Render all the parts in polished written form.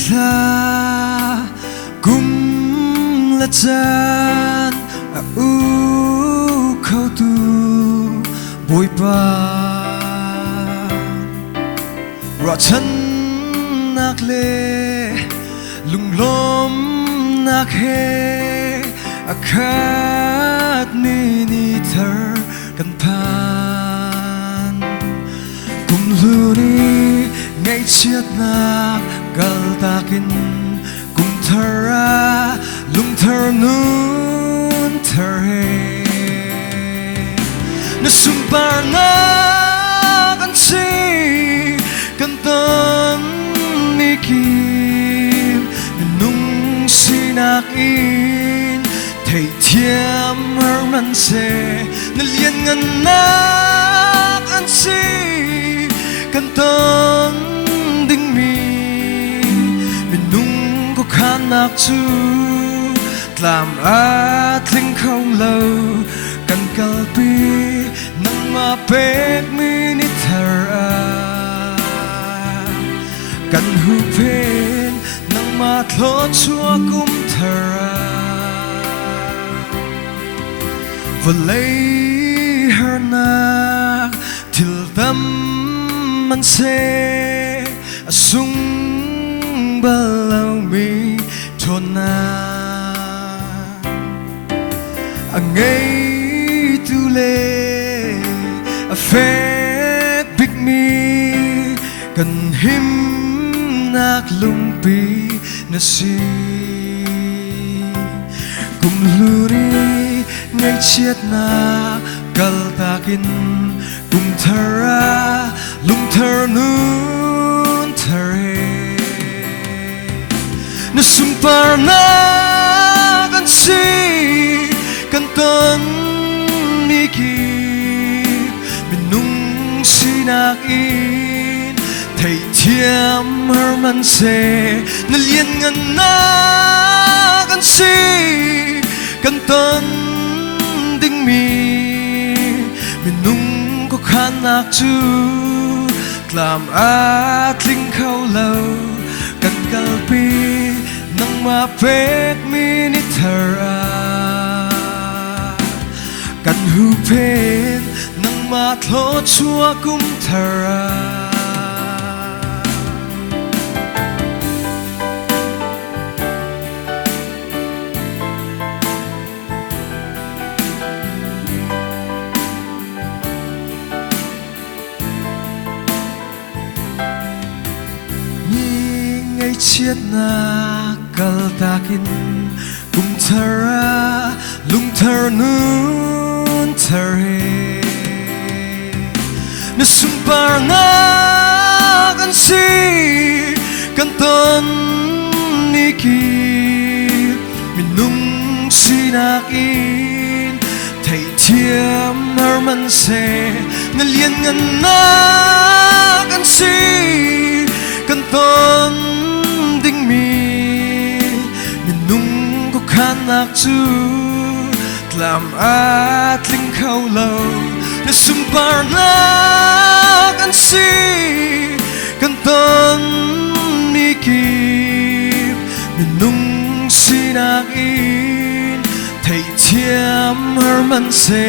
tla kum la chan a u khâu tu bồi ba ra chân nạc lệ lung lom nạc he a khát mini thơ kan pan kum lu ni ngay chiết nạc gal takin kum thara lung thar nun thar he na sumpar na kan si kan tan ni kim nung sinak in thầy thiam har man se na lian ngan nak an si kan tan ding mi nung ko khanak chu tlam at ling khâu lâu kan kalpi nang ma pek mi ni thar a kan hu pen nang ma thlo chua kum thar a vlei her nak til tam man se asung balau mi thona ngay tu lê a phép big mi cần him nak lung pi na si cùng luri ngay chiết na kal takin cùng thara lung thar nun thar na sumpar na kan si kan tan ni ki minung sinak in thầy thiam har man se na lian ngan na kan si kan tan ding mi minung ko khanak chu tlam at ling khâu lâu kan kalpi nang ma pek mi ni thar a kan hu pen nang ma thlo chua kum thar a ngay chiết na kal takin kum thara lung thar nun thar he na sumpar nga kan si kan tan ni ki minung sinak in thầy thiam har man se na lian ngan na kan si kan tan ding mi minung ko khanak chu tlam at ling khâu lâu na sumpar na kan si kan tan ni ki minung sinak in thầy thiam har man se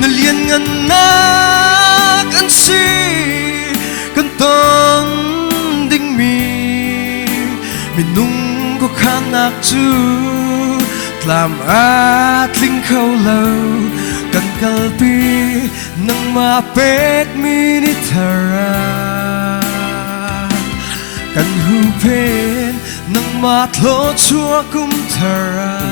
na lian ngan na kan si kan tan ding mi minung ko khanak chu tlam at ling khâu lâu kan kalpi nang ma pek mi ni thar a kan hu pen nang ma thlo chua kum thar a